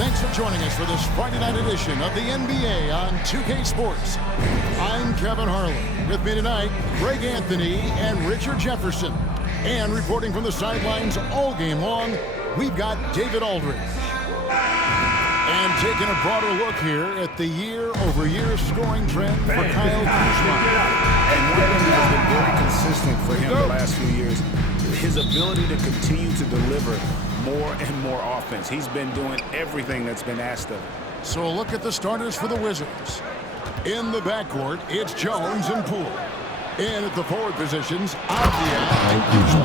Thanks for joining us for this Friday night edition of the NBA on 2K Sports. I'm Kevin Harlan. With me tonight, Greg Anthony and Richard Jefferson. And reporting from the sidelines all game long, we've got David Aldridge. And taking a broader look here at the year-over-year scoring trend for Kyle Kuzma. And one thing that has been very consistent for him the last few years, his ability to continue to deliver more and more offense. He's been doing everything that's been asked of him. So a look at the starters for the Wizards. In the backcourt, it's Jones and Poole. In at the forward positions, Avdia and Kuzma.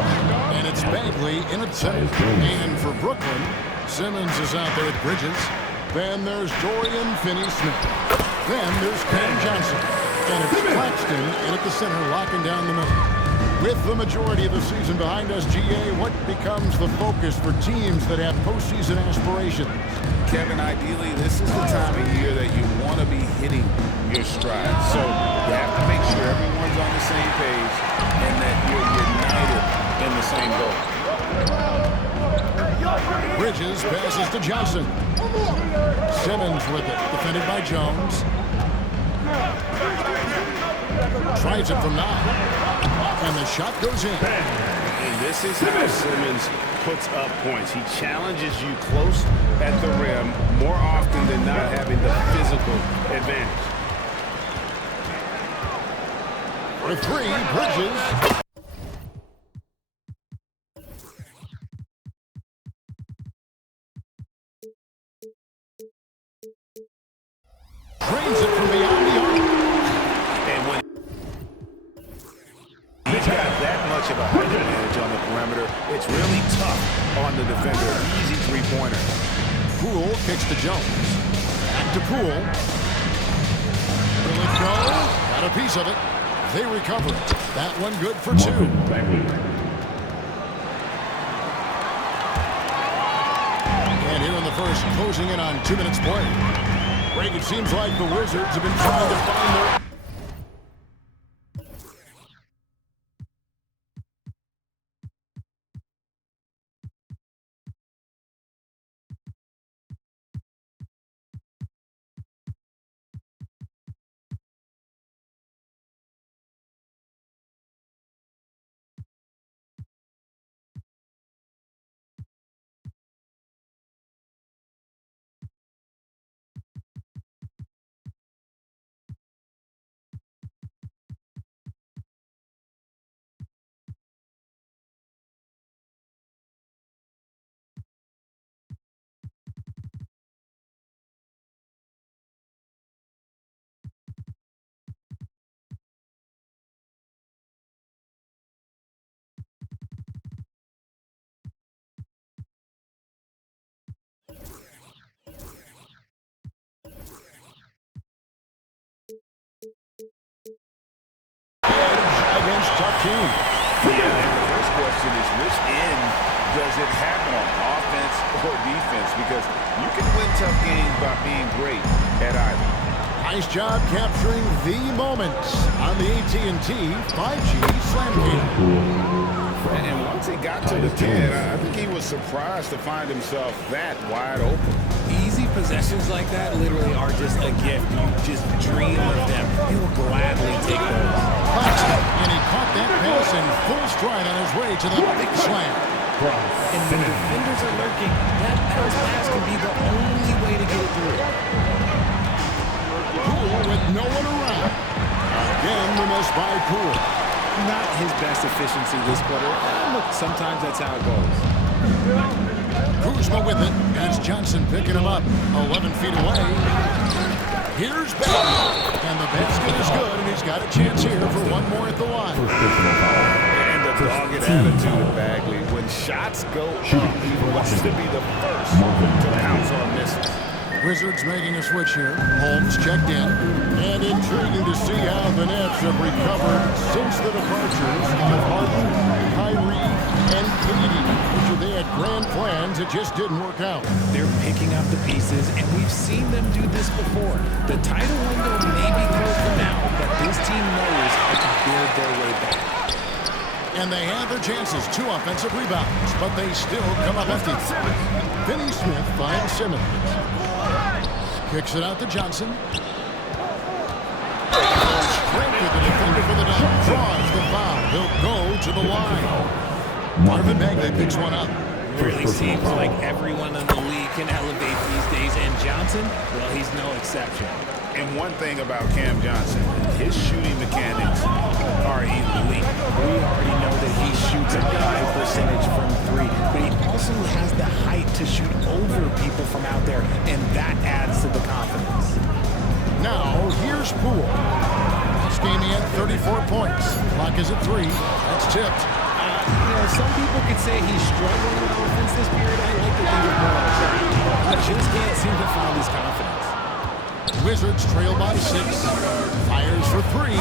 And it's Bagley in at center. And for Brooklyn, Simmons is out there at Bridges. Then there's Dorian Finney-Smith. Then there's Cam Johnson. And it's Claxton in at the center, locking down the middle. With the majority of the season behind us, GA, what becomes the focus for teams that have postseason aspirations? Kevin, ideally, this is the time of year that you want to be hitting your stride. So you have to make sure everyone's on the same page and that you're united in the same goal. Bridges passes to Johnson. Simmons with it, defended by Jones. Tries it from 9. And the shot goes in. And this is how Simmons puts up points. He challenges you close at the rim more often than not, having the physical advantage. For 3, Bridges. Drains it from beyond the arc. And when he's got that much of a height advantage on the perimeter, it's really tough on the defender. Easy three-pointer. Poole kicks to Jones. Back to Poole. Will it go? Got a piece of it. They recover it. That one good for 2. And here in the first, closing in on 2 minutes play. Greg, it seems like the Wizards have been trying to find their... against tough team. Yeah, and the first question is, which end does it happen on, offense or defense? Because you can win tough games by being great at either. Nice job capturing the moments on the AT&T 5G Slam Cam. And once he got to the 10, I think he was surprised to find himself that wide open. Easy possessions like that literally are just a gift. You just dream of them. He will gladly take those. And he caught that pass in full stride on his way to the big slam. And when defenders are lurking, that bounce pass can be the only way to get it through. Poole with no one around. Again, the miss by Poole. Not his best efficiency this quarter. Look, sometimes that's how it goes. Kuzma with it. That's Johnson picking him up. 11 feet away. Here's Bagley. And the basket is good, and he's got a chance here for one more at the line. And the dogged attitude of Bagley. When shots go up, he wants to be the first to pounce on misses. Wizards making a switch here. Holmes checked in. And intriguing to see how the Nets have recovered since the departures of Harden, Kyrie, and KD. They had grand plans, it just didn't work out. They're picking up the pieces, and we've seen them do this before. The title window may be closed for now, but this team knows how to build their way back. And they have their chances. 2 offensive rebounds, but they still come up empty. Finney Smith finds Simmons. Kicks it out to Johnson. Straight to the defender for the dunk. Draws the foul. He'll go to the line. Marvin Bagley picks one up. Really seems like everyone in the league can elevate these days, and Johnson, well, he's no exception. And one thing about Cam Johnson, his shooting mechanics are elite. We already know that he shoots a high percentage from 3, but he also has the height to shoot over people from out there, and that adds to the confidence. Now, here's Poole. This game he had 34 points. Clock is at 3. That's tipped. Some people could say he's struggling on offense this period. I like to think of more. He just can't seem to find his confidence. Wizards trail by 6. Fires for 3.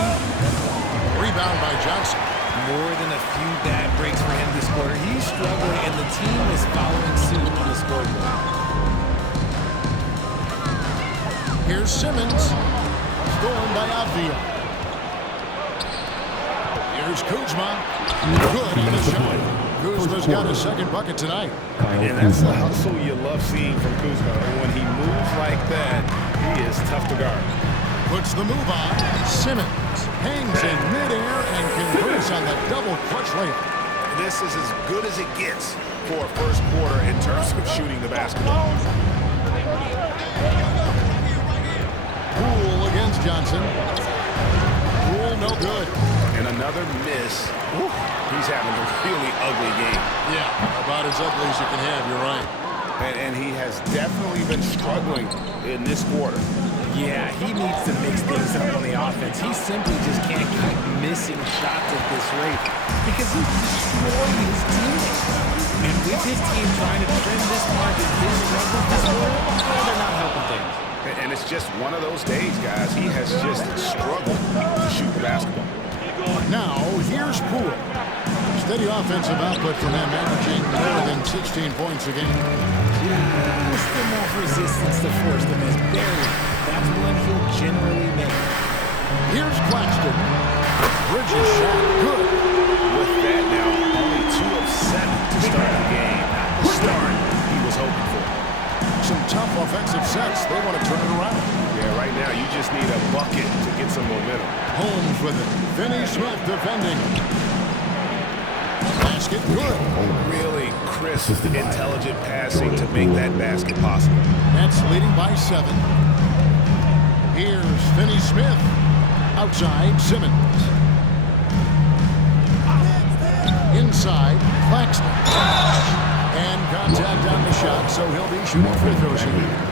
Rebound by Johnson. More than a few bad breaks for him this quarter. He's struggling, and the team is following suit on the scoreboard. Here's Simmons. Stolen by Avdia. Here's Kuzma. Good on the shot. Kuzma's got his second bucket tonight. And that's the hustle you love seeing from Kuzma. And when he moves like that, he is tough to guard. Puts the move on. Simmons hangs in midair and converts on the double clutch layup. This is as good as it gets for a first quarter in terms of shooting the basketball. Poole against Johnson. Poole no good. And another miss. He's having a really ugly game. Yeah, about as ugly as you can have, you're right. And he has definitely been struggling in this quarter. Yeah, he needs to mix things up on the offense. He simply just can't keep missing shots at this rate because he's destroying his teammates. And with his team trying to trim this market, his struggles this quarter, they're not helping things. And it's just one of those days, guys. He has just struggled to shoot the basketball. Now, here's Poole. Steady offensive output from him, averaging more than 16 points a game. Just enough resistance to force the miss. Barely. That's one he'll generally make. Here's Claxton. Bridges shot. Good. With that now, only 2 of 7 to start the game. Not the start he was hoping for. Some tough offensive sets. They want to turn it around. Yeah, right now you just need a bucket to get some momentum. Holmes with it. Finney Smith defending. Basket good. Really crisp, intelligent passing to make that basket possible. That's leading by 7. Here's Finney Smith. Outside, Simmons. Inside, Claxton. And contact on the shot, so he'll be shooting free throws here.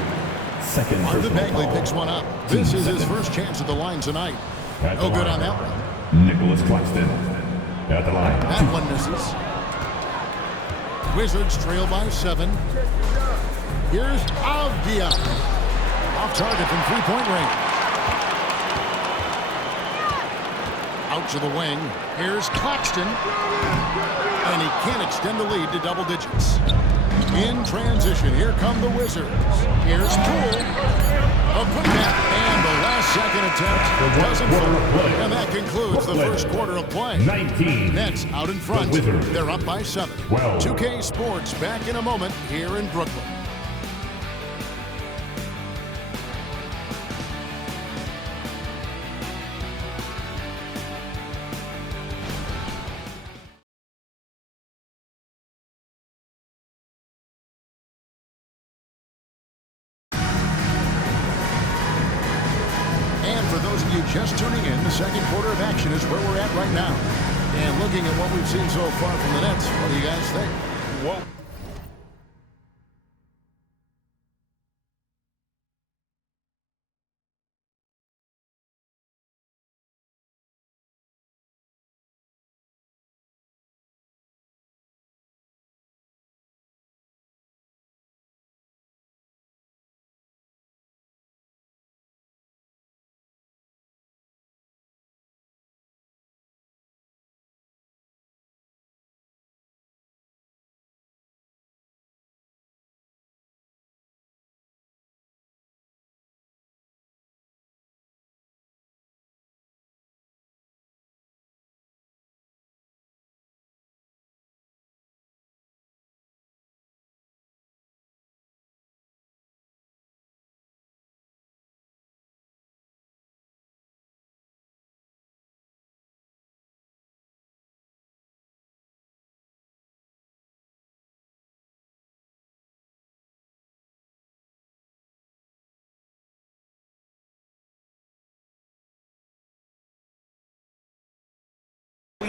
Marvin Bagley picks one up. This is his first chance at the line tonight. No good on that one. Nicholas Claxton at the line. That one misses. Wizards trail by 7. Here's Avdia. Off target from three-point range. Out to the wing. Here's Claxton. And he can't extend the lead to double digits. In transition, here come the Wizards. Here's Poole. A putback, and the last second attempt doesn't fall. And that concludes the first quarter of play. 19. Nets out in front. They're up by 7. 2K Sports back in a moment here in Brooklyn. Just tuning in, the second quarter of action is where we're at right now. And looking at what we've seen so far from the Nets, what do you guys think? Whoa.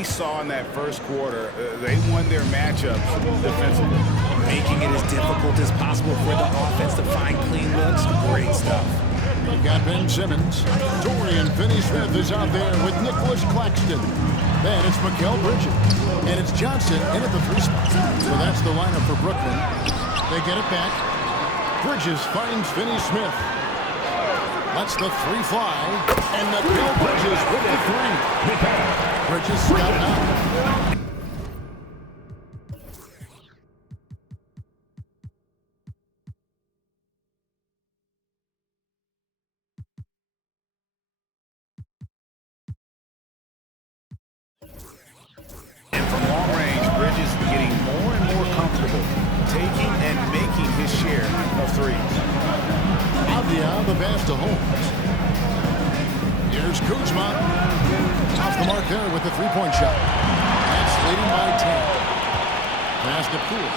we saw in that first quarter, they won their matchups defensively. Making it as difficult as possible for the offense to find clean looks. Great stuff. You've got Ben Simmons. Dorian Finney-Smith is out there with Nicholas Claxton. Then it's Mikal Bridges. And it's Johnson in at the 3 spot. So that's the lineup for Brooklyn. They get it back. Bridges finds Finney-Smith. Lets the 3 fly. And Mikal Bridges with the 3. Bridges scouted out. And from long range, Bridges getting more and more comfortable taking and making his share of threes. Avdia, the pass to Holmes. Here's Kuzma. Off the mark there with the 3-point shot. That's leading by 10. Pass to Poole.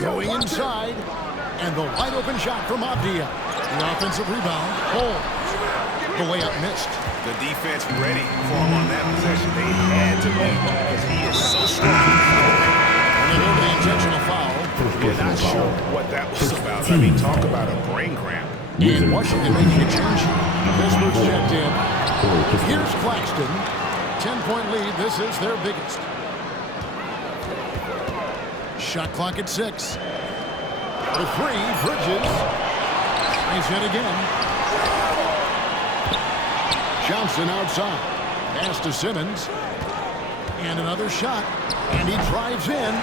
Going inside. And the wide open shot from Avdia. The offensive rebound. Holmes. The layup missed. The defense ready for him on that possession. They had to be because he is so strong. And they go to the intentional foul. We're not sure what that was about. I mean, talk about a brain cramp. And Washington making a change. Pittsburgh's checked in. Here's Claxton. 10-point lead. This is their biggest. Shot clock at 6. The 3, Bridges. He's hit again. Johnson outside. Pass to Simmons. And another shot. And he drives in.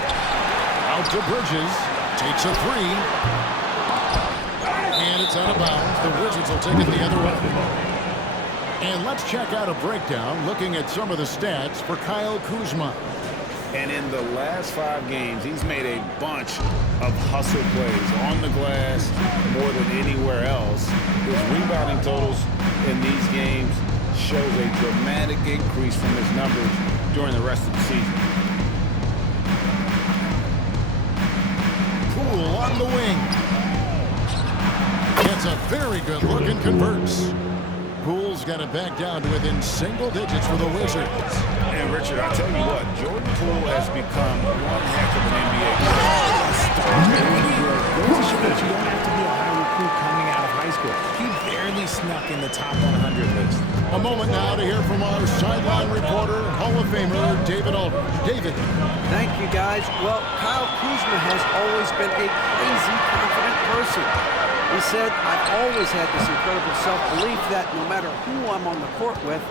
Out to Bridges. Takes a 3. And it's out of bounds. The Wizards will take it the other way. And let's check out a breakdown looking at some of the stats for Kyle Kuzma. And in the last 5 games, he's made a bunch of hustle plays on the glass more than anywhere else. His rebounding totals in these games shows a dramatic increase from his numbers during the rest of the season. Poole on the wing. Gets a very good look and converts. Poole's got it back down to within single digits for the Wizards. And Richard, I tell you what, Jordan Poole has become one heck of an NBA player. Goes to show that you don't have to be a high recruit coming out of high school. He barely snuck in the top 100 list. A moment now to hear from our sideline reporter, Hall of Famer David Aldridge. David. Thank you, guys. Well, Kyle Kuzma has always been a crazy, confident person. He said, I've always had this incredible self-belief that no matter who I'm on the court with,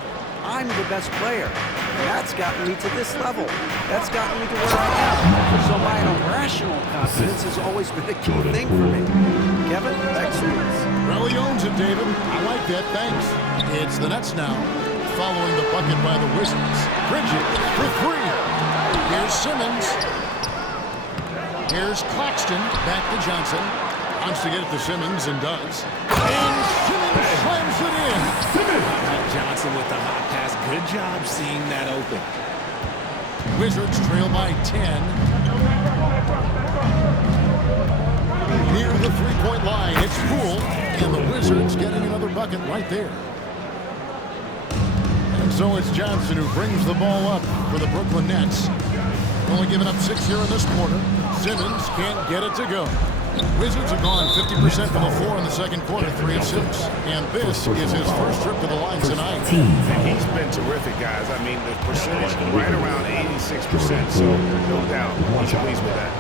I'm the best player. And that's gotten me to this level. That's gotten me to where I am. So my irrational confidence has always been a key thing for me. Kevin, back to you. Really owns it, David. I like that. Thanks. It's the Nets now, following the bucket by the Wizards. Bridges for 3. Here's Simmons. Here's Claxton. Back to Johnson. Wants to get it to Simmons and does. And Simmons slams it in. Johnson with the hot pass. Good job seeing that open. Wizards trail by 10. Near the 3-point line, it's Poole. And the Wizards getting another bucket right there. And so it's Johnson who brings the ball up for the Brooklyn Nets. Only giving up 6 here in this quarter. Simmons can't get it to go. Wizards have gone 50% from the floor in the second quarter, 3 of 6. And this is his first trip to the line tonight. And he's been terrific, guys. I mean, the percentage right around 86%, so no doubt he's pleased with that.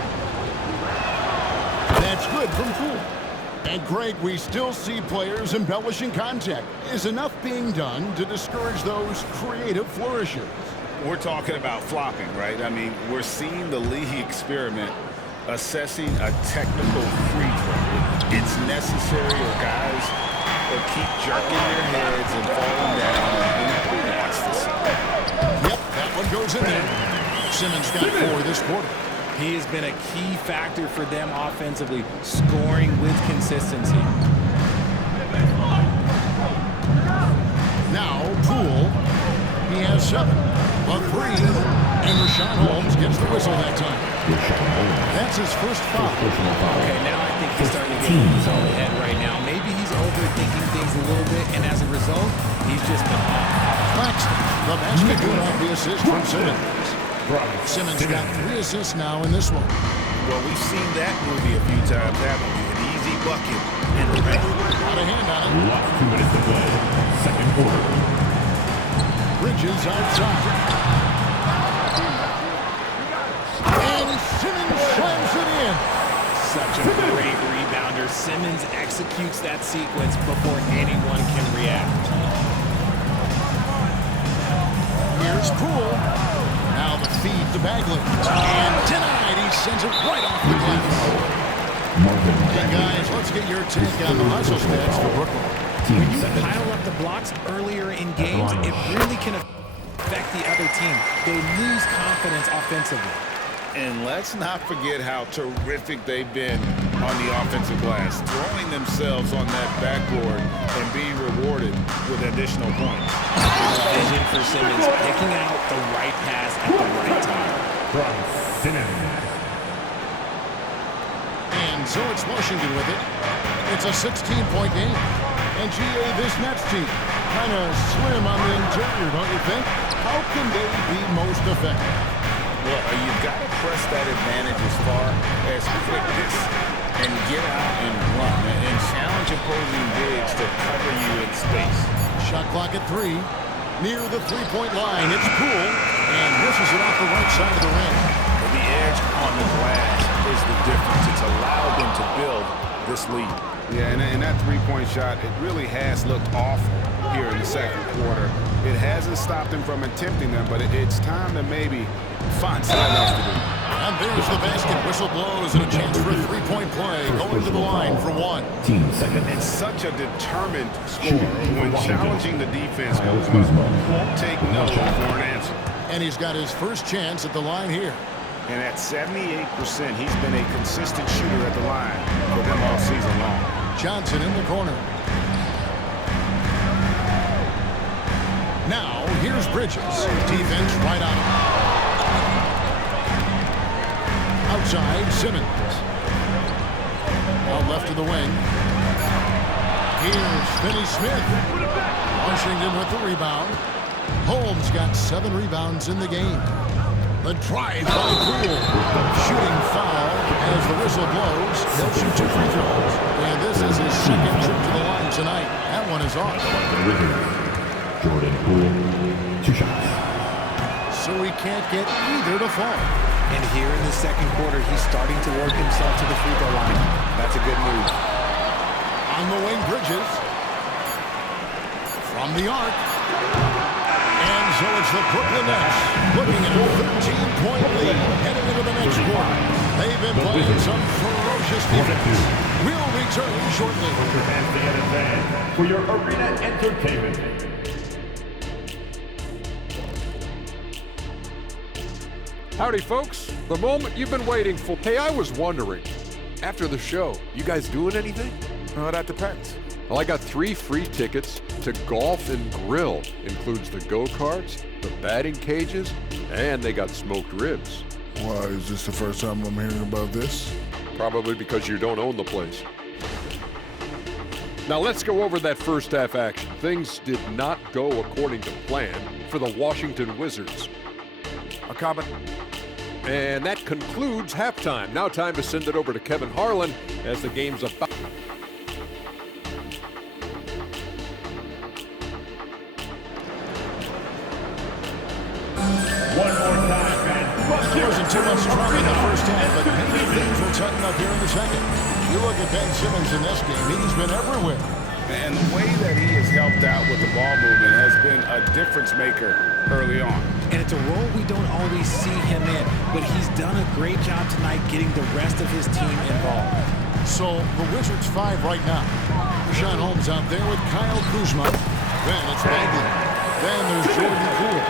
That's good from Poole. And Greg, we still see players embellishing contact. Is enough being done to discourage those creative flourishes? We're talking about flopping, right? I mean, we're seeing the league experiment assessing a technical free throw. It's necessary, or guys will keep jerking their heads and falling down, and nobody wants to see that. Yep, that one goes in there. Simmons got 4 this quarter. He has been a key factor for them offensively, scoring with consistency. Now, Poole, he has 7. A 3, and Rashawn Holmes gets the whistle that time. That's his first foul. Okay, now I think he's starting to get in his own head right now. Maybe he's overthinking things a little bit, and as a result, he's just been off. Claxton, the basket good off the assist from Simmons. Simmons got 3 assists now in this one. Well, we've seen that movie a few times, haven't we? An easy bucket in the paint. Got a hand on it. Lost 2 minutes to play. Second quarter. Bridges outside. And Simmons slams it in. Such a great rebounder. Simmons executes that sequence before anyone can react. Here's Poole. Now the feed to Bagley. And denied. He sends it right off the glass. Hey guys, let's get your take on the hustle stats for Brooklyn. When you pile up the blocks earlier in games, it really can affect the other team. They lose confidence offensively. And let's not forget how terrific they've been on the offensive glass, throwing themselves on that backboard and being rewarded with additional points. Vision for Simmons, picking out the right pass at the right time. From Simmons. And so it's Washington with it. It's a 16-point game. And GA, this Nets team, kind of slim on the interior, don't you think? How can they be most effective? Well, you've got to press that advantage as far as quickness and get out and run and challenge opposing bigs to cover you in space. Shot clock at 3. Near the three-point line, it's Poole, and misses it off the right side of the ring. The edge on the glass is the difference. It's allowed them to build this lead. Yeah, and that three-point shot, it really has looked awful here in the second quarter. It hasn't stopped them from attempting them, but it's time to maybe find something else to do. And there's the basket. Whistle blows and a chance for a three-point play. Going to the line for 1. It's such a determined score. When challenging the defense, won't take no for an answer. And he's got his first chance at the line here. And at 78%, he's been a consistent shooter at the line for them all season long. Johnson in the corner. Now, here's Bridges. Defense right on him. Outside, Simmons. Out left to the wing. Here's Finney-Smith. Washington with the rebound. Holmes got 7 rebounds in the game. The drive by Poole. Shooting foul as the whistle blows. He'll shoot 2 free throws. And this is his second trip to the line tonight. That one is off. Jordan Poole, 2 shots. So he can't get either to fall. And here in the second quarter, he's starting to work himself to the free throw line. That's a good move. On the wing, Bridges. From the arc. And so it's the Brooklyn Nets looking at a 13-point lead heading into the next quarter. They've been playing some ferocious defense. We'll return shortly. For your arena entertainment. Howdy, folks. The moment you've been waiting for. Hey, I was wondering, after the show, you guys doing anything? Well, that depends. Well, I got 3 free tickets to Golf and Grill. Includes the go-karts, the batting cages, and they got smoked ribs. Why, is this the first time I'm hearing about this? Probably because you don't own the place. Now let's go over that first half action. Things did not go according to plan for the Washington Wizards. A comment. And that concludes halftime. Now time to send it over to Kevin Harlan as the game's about. One more time, man. There wasn't too much trouble in the first half, but maybe things will tighten up here in the second. You look at Ben Simmons in this game, he's been everywhere. And the way that he has helped out with the ball movement has been a difference maker early on. And it's a role we don't always see him in, but he's done a great job tonight getting the rest of his team involved. So the Wizards 5 right now. Rashawn Holmes out there with Kyle Kuzma. Then it's Bagley. Then there's Jordan Poole.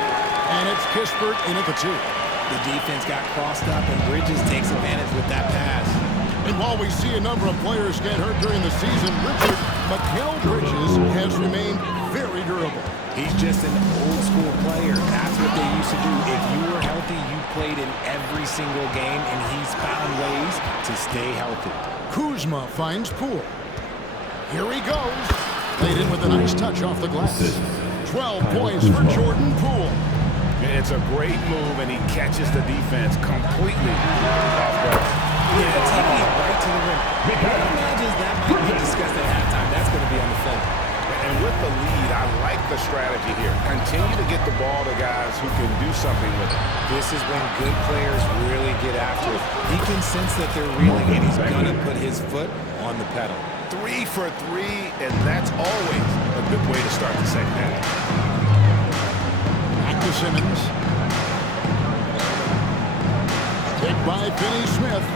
And it's Kispert in at the 2. The defense got crossed up, and Bridges takes advantage with that pass. And while we see a number of players get hurt during the season, Mikal Bridges has remained very durable. He's just an old school player. That's what they used to do. If you were healthy, you played in every single game, and he's found ways to stay healthy. Kuzma finds Poole. Here he goes. Laid in with a nice touch off the glass. 12 points for Jordan Poole. It's a great move, and he catches the defense completely off guard. Yeah, taking it right to the rim. I imagine that might be discussed at halftime. That's going to be on the film. And with the lead, I like the strategy here. Continue to get the ball to guys who can do something with it. This is when good players really get after it. He can sense that they're reeling, and he's going to put his foot on the pedal. 3 for 3, and that's always a good way to start the second half. Back to Simmons. Hit by Finney Smith.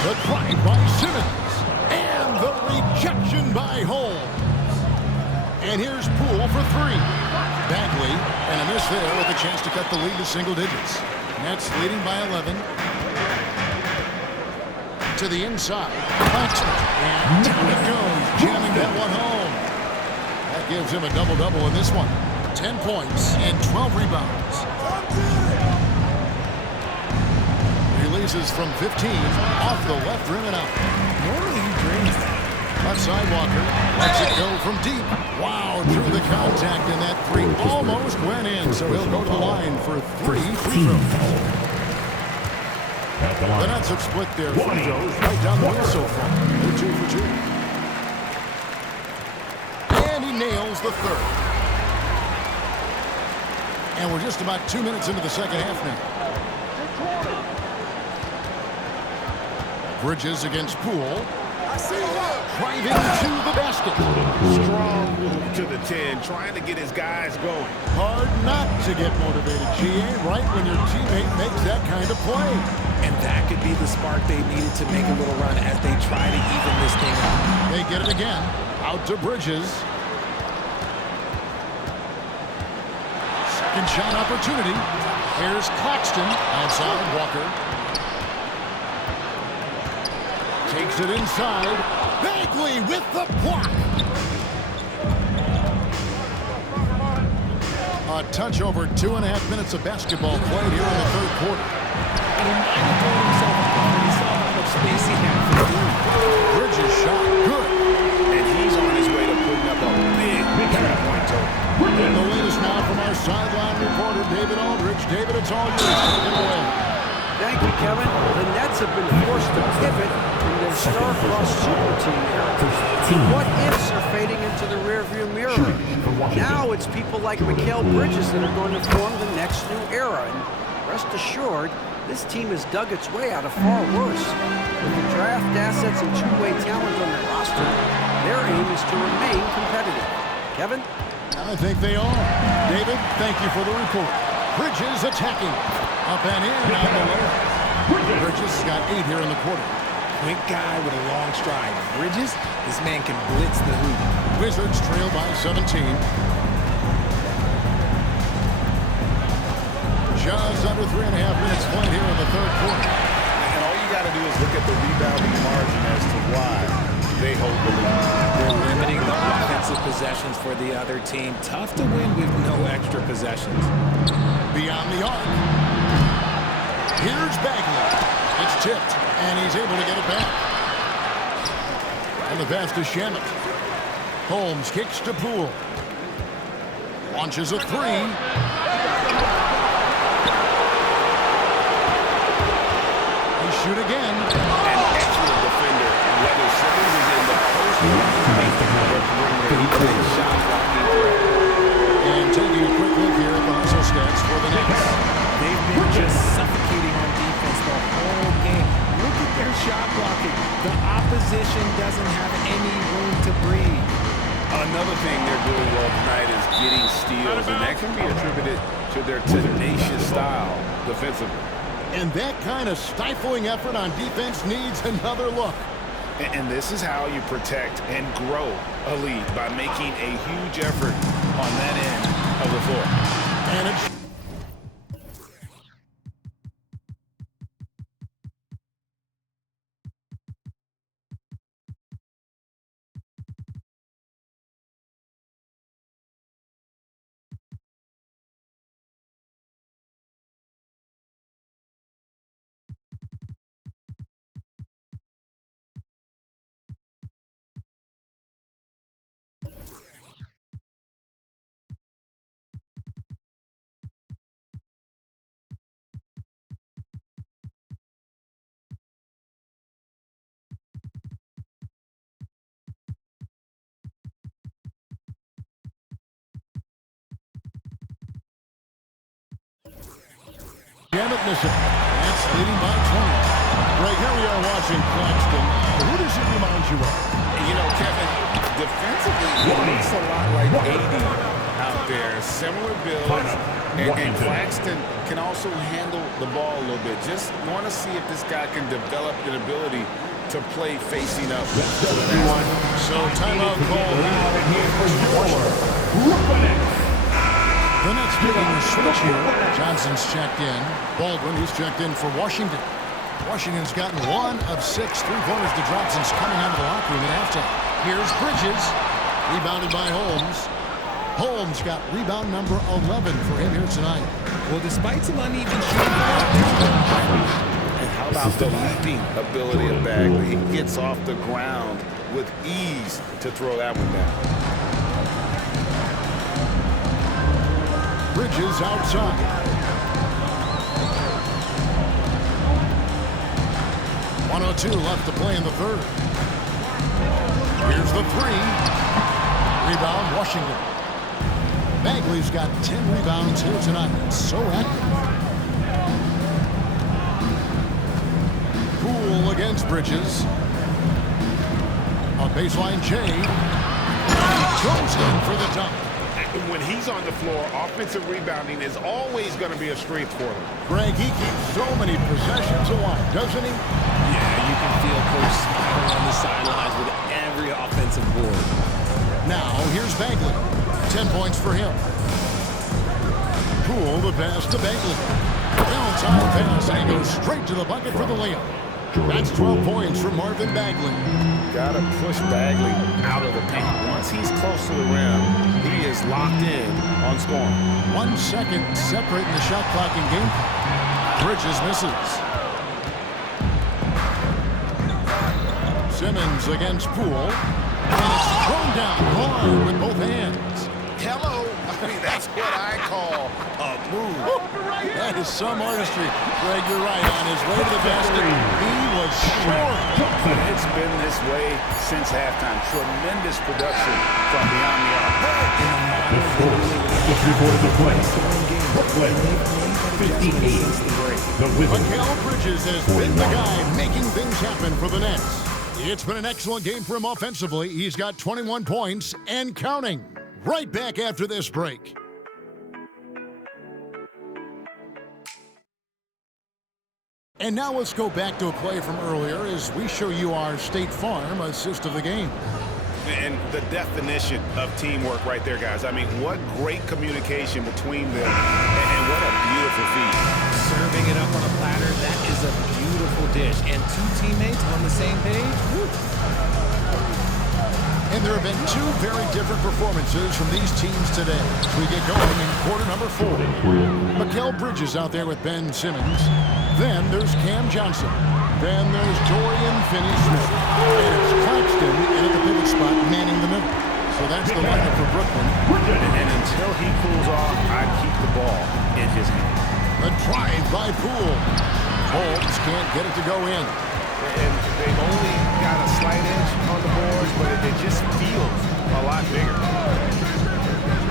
The try by Simmons. And the rejection by Holmes. And here's Poole for 3. Bagley, and a miss there with a chance to cut the lead to single digits. Nets leading by 11. To the inside. Claxton. And down it goes, jamming that one home. That gives him a double-double in this one. 10 points and 12 rebounds. Releases from 15, off the left rim and out. Normally he drains that. Left side Walker lets it go from deep. Wow, through the contact, and that 3 almost went in. So he'll go to the line for 3 free throws. The Nets have split their free throws right down the middle so far. They're 2 for 2. And he nails the third. And we're just about 2 minutes into the second half now. Bridges against Poole. Driving to the basket. Strong move to the 10, trying to get his guys going. Hard not to get motivated, GA, right when your teammate makes that kind of play. And that could be the spark they needed to make a little run as they try to even this thing up. They get it again. Out to Bridges. Second shot opportunity. Here's Claxton. Outside Walker. Takes it inside. Bagley with the block. A touch over 2.5 minutes of basketball played here in the third quarter. And he might have told himself when he saw how much space he had for doing. Bridges shot good. And he's on his way to putting up a big three-point total. And the latest now from our sideline reporter, David Aldridge. David, it's all yours. Take it away. Thank you, Kevin. The Nets have been forced to pivot from their star-crossed super team era. What ifs are fading into the rearview mirror. Now it's people like Mikal Bridges that are going to form the next new era. And rest assured, this team has dug its way out of far worse. With the draft assets and two-way talent on their roster, their aim is to remain competitive. Kevin? I think they are. David, thank you for the report. Bridges attacking. Up and in on the low. Bridges has got 8 here in the quarter. Quick guy with a long stride. Bridges, this man can blitz the hoop. Wizards trail by 17. Just under 3.5 minutes played here in the third quarter. And all you got to do is look at the rebounding margin as to why they hold the lead. They're limiting the offensive possessions for the other team. Tough to win with no extra possessions. Beyond the arc. Here's Bagley. It's tipped, and he's able to get it back. And the pass to Shamet. Holmes kicks to Poole. Launches a 3. He shoot again. An excellent defender, whether Simmons is in the post or make the cover perimeter. He takes shot blocking threat. And taking a quick look here at the hustle stats for the Nets. They've been just suffocating on defense the whole game. Look at their shot blocking. The opposition doesn't have any room to breathe. Another thing they're doing well tonight is getting steals, and that can be attributed to their tenacious style defensively. And that kind of stifling effort on defense needs another look. And this is how you protect and grow a lead, by making a huge effort on that end of the floor. And it's can't miss it. That's leading by 20. Right here we are watching Claxton. Who does he remind you of? You know, Kevin, defensively, he looks a lot like 80 out there. Similar builds. And Claxton can also handle the ball a little bit. Just want to see if this guy can develop an ability to play facing up. So timeout call now. The next meeting is switch here. Johnson's checked in. Baldwin, he's checked in for Washington. Washington's gotten 1 of 6 three-pointers to drop since coming out of the locker room at halftime. Here's Bridges, rebounded by Holmes. Holmes got rebound number 11 for him here tonight. Well, despite some uneven shooting, And how about the leaping ability of Bagley? He gets off the ground with ease to throw that one down. Bridges outside. .102 left to play in the third. Here's the three. Rebound, Washington. Bagley's got 10 rebounds here tonight. So active. Poole against Bridges. On baseline, Jade. Jones in for the dunk. When he's on the floor, offensive rebounding is always going to be a strength for him. Greg, he keeps so many possessions alive, doesn't he? yeah, you can feel Coach smiling on the sidelines with every offensive board. Now, here's Bagley. 10 points for him. Poole the pass to Bagley. Downtown pass, and he goes straight to the bucket for the layup. That's 12 points for Marvin Bagley. Got to push Bagley out of the paint. Once he's close to the rim, he is locked in on scoring. 1 second separating the shot clock in game. Bridges misses. Simmons against Poole. And it's thrown down hard with both hands. Hello. I mean, that's what I call a move. That is some artistry. Greg, you're right. On his way to the basket, he was short. It's been this way since halftime. Tremendous production from beyond the arc. The three-quarters of play. Brooklyn, 58. The Wizards. Mikal Bridges has been the guy making things happen for the Nets. It's been an excellent game for him offensively. He's got 21 points and counting. Right back after this break. And now let's go back to a play from earlier as we show you our State Farm assist of the game. And the definition of teamwork right there, guys. I mean, what great communication between them, and what a beautiful feat. Serving it up on a platter, that is a beautiful dish. And 2 teammates on the same page. Woo. And there have been 2 very different performances from these teams today as we get going in quarter number 4. Mikal Bridges out there with Ben Simmons. Then there's Cam Johnson. Then there's Dorian Finney-Smith. And it's Claxton in at the pivot spot manning the middle. So that's the lineup for Brooklyn. And until he cools off, I'd keep the ball in his hand. A drive by Poole. Holmes can't get it to go in. And they've only got a slight edge on the boards, but it just feels a lot bigger.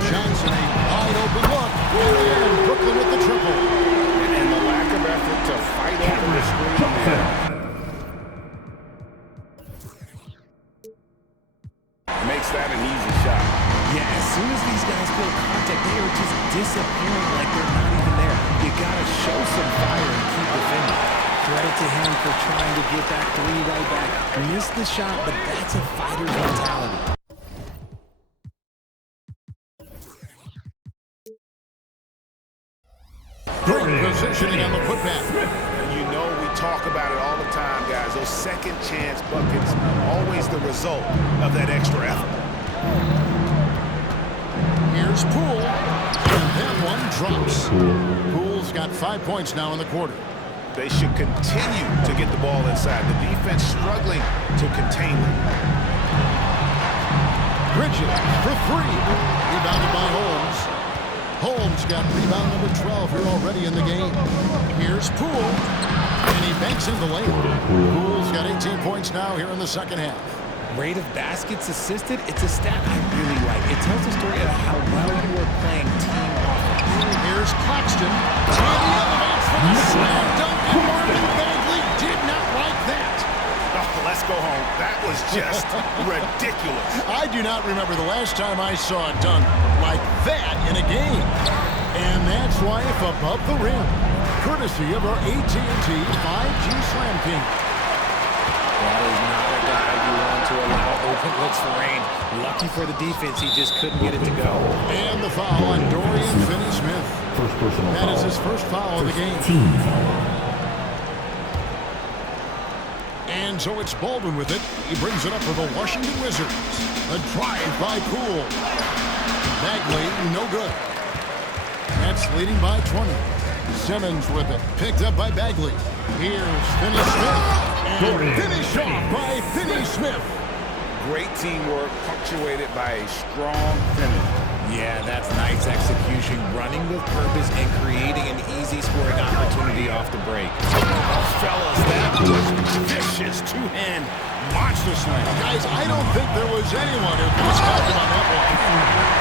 Johnson, a wide open look. And again, Brooklyn with the triple. And the lack of effort to fight over the screen there. Makes that an easy shot. Yeah, as soon as these guys feel contact, they are just disappearing like they're not even there. You got to show some fire and keep defending. Credit to him for trying to get that 3 right back. Missed the shot, but that's a fighter's mentality. Great positioning on the putback. You know we talk about it all the time, guys. Those second chance buckets, always the result of that extra effort. Here's Poole. And that one drops. Poole's got 5 points now in the quarter. They should continue to get the ball inside. The defense struggling to contain them. Bridges for 3. Rebounded by Holmes. Holmes got rebound number 12 here already in the game. Here's Poole. And he banks in the layup. Poole's got 18 points now here in the second half. Rate of baskets assisted, it's a stat I really like. It tells a story of how well you are playing team offense. Here's Claxton. And he elevates the Slam dunk, and Marvin Bagley did not like that. Oh, let's go home. That was just ridiculous. I do not remember the last time I saw a dunk like that in a game. And that's why if above the rim, courtesy of our AT&T 5G Slam King. That is not a guy you want to allow open looks for Rain. Lucky for the defense, he just couldn't get it to go. And the foul on Dorian Finney-Smith. First personal That foul. is his first foul of the game. Team. And so it's Baldwin with it. He brings it up for the Washington Wizards. A drive by Poole. Bagley, no good. That's leading by 20. Simmons with it. Picked up by Bagley. Here's Finney-Smith. And finish off by Finney-Smith. Great teamwork, punctuated by a strong finish. Yeah, that's nice execution, running with purpose and creating an easy scoring opportunity off the break. Fellas, that was vicious two-hand monster slam. Guys, I don't think there was anyone who could stop him on that one.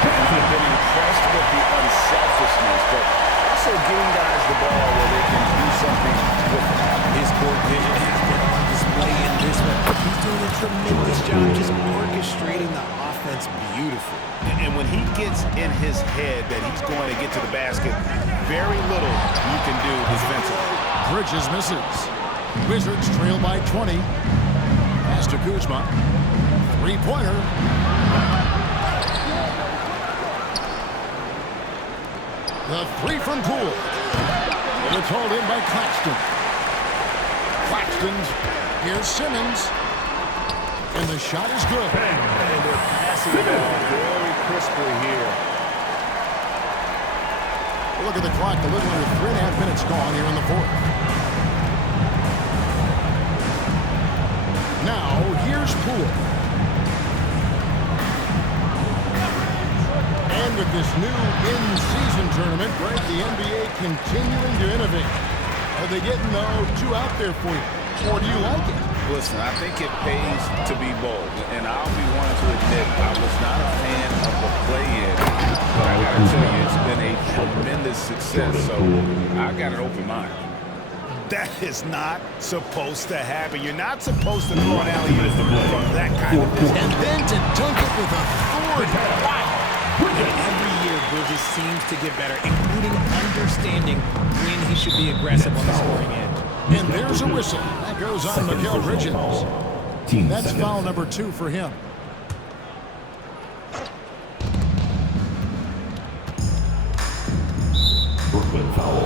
I've been impressed with the unselfishness, but also getting guys the ball where they can do something with it. His court vision has been on display in this one. He's doing a tremendous job just orchestrating the offense beautifully. And when he gets in his head that he's going to get to the basket, very little you can do defensively. Bridges misses. Wizards trail by 20. Pass to Kuzma. Three-pointer. The three from Poole. And it's hauled in by Claxton. Claxton's. Here's Simmons. And the shot is good. And they're passing the ball very crisply here. Look at the clock. A little under 3.5 minutes gone here in the fourth. Now, here's Poole. And with this new in-season tournament, Greg, the NBA continuing to innovate. Are they getting two out there for you? Or do you like it? Listen, I think it pays to be bold, and I'll be one to admit I was not a fan of the play-in, but I got to tell you, it's been a tremendous success, so I got an open mind. That is not supposed to happen. You're not supposed to throw an alley-oop from that kind of distance. And then to dunk it with authority. Wow. And every year, Bridges seems to get better, including understanding when he should be aggressive on the scoring end. And there's a whistle. That goes on Mikal Bridges. That's foul number 2 for him. Brooklyn foul.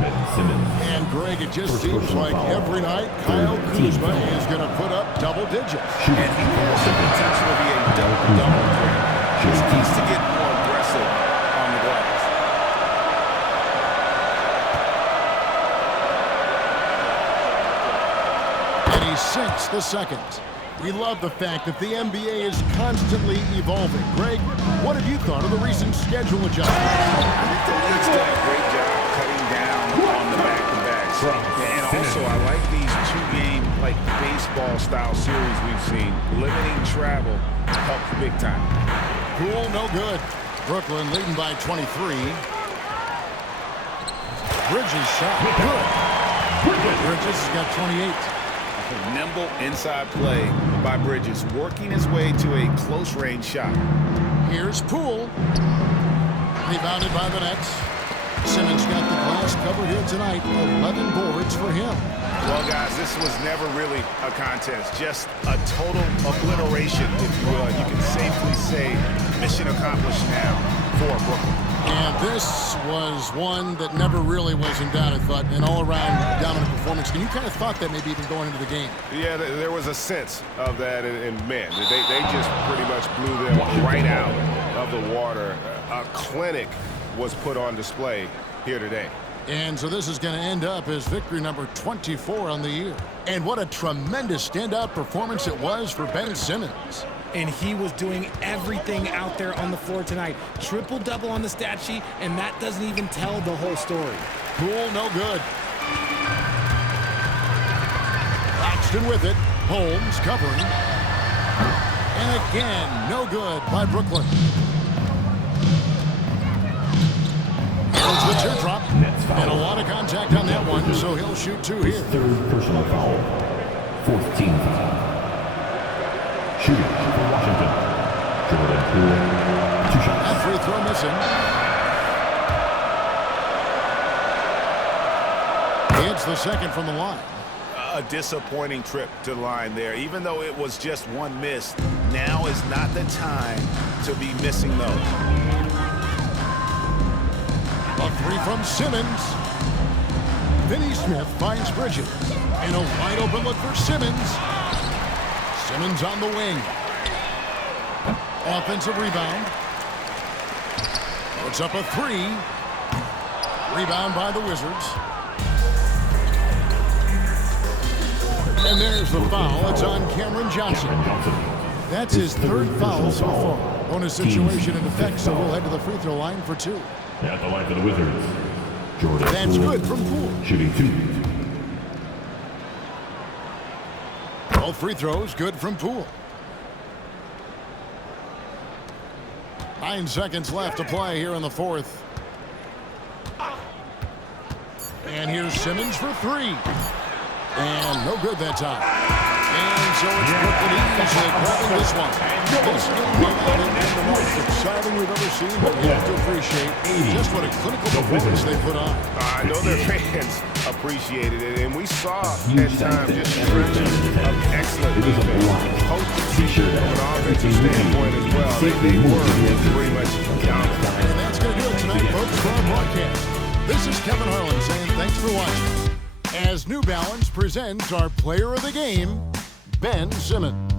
Ben Simmons. And Greg, it just seems like every night Kyle Kuzma is going to put up double digits. And he has the potential to be a double-double threat. He needs to get more aggressive on the glass. And he sinks the second. We love the fact that the NBA is constantly evolving. Greg, what have you thought of the recent schedule adjustments? I think the league's done a great job cutting down on the back-to-backs. And also, I like these two-game, like baseball-style series we've seen. Limiting travel helps big time. Poole, no good. Brooklyn leading by 23. Bridges shot, good. Bridges has got 28. Nimble inside play by Bridges, working his way to a close-range shot. Here's Poole. Rebounded by the Nets. Simmons got the glass cover here tonight. 11 boards for him. Well, guys, this was never really a contest. Just a total obliteration, if you will. You can safely say mission accomplished now for Brooklyn. And this was one that never really was in doubt, I thought. An all-around dominant performance. And you kind of thought that maybe even going into the game. Yeah, there was a sense of that, and man, they just pretty much blew them right out of the water. A clinic was put on display here today. And so this is going to end up as victory number 24 on the year. And what a tremendous standout performance it was for Ben Simmons. And he was doing everything out there on the floor tonight. Triple-double on the stat sheet, and that doesn't even tell the whole story. Poole, no good. Claxton with it. Holmes covering. And again, no good by Brooklyn. Goes the teardrop. Nets foul. And a lot of contact on that one, so he'll shoot 2 His here. third personal foul. Fourth team foul. Shooting for Washington. Jordan Poole, 2 shots. That free throw missing. It's the second from the line. A disappointing trip to the line there. Even though it was just one miss, now is not the time to be missing those. A 3 from Simmons. Finney Smith finds Bridges. And a wide open look for Simmons. Simmons on the wing. Offensive rebound. Puts up a 3. Rebound by the Wizards. And there's the foul. It's on Cameron Johnson. That's his third foul so far. Bonus situation in effect, so we'll head to the free throw line for 2. At the line for the Wizards. Jordan That's Poole, good from Poole. shooting 2. Both free throws good from Poole. 9 seconds left to play here in the fourth. And here's Simmons for 3. And no good that time. And so it's Brooklyn easily grabbing this one. This game is the most exciting we've ever seen, but you have to appreciate just what a clinical performance they put on. I know their fans appreciated it, and we saw at times just stretches of excellent defense. Post-position from an offensive standpoint as well. They were pretty much dominant. And that's going to do it tonight, folks, for our broadcast. This is Kevin Harlan saying thanks for watching. As New Balance presents our player of the game, Ben Simmons.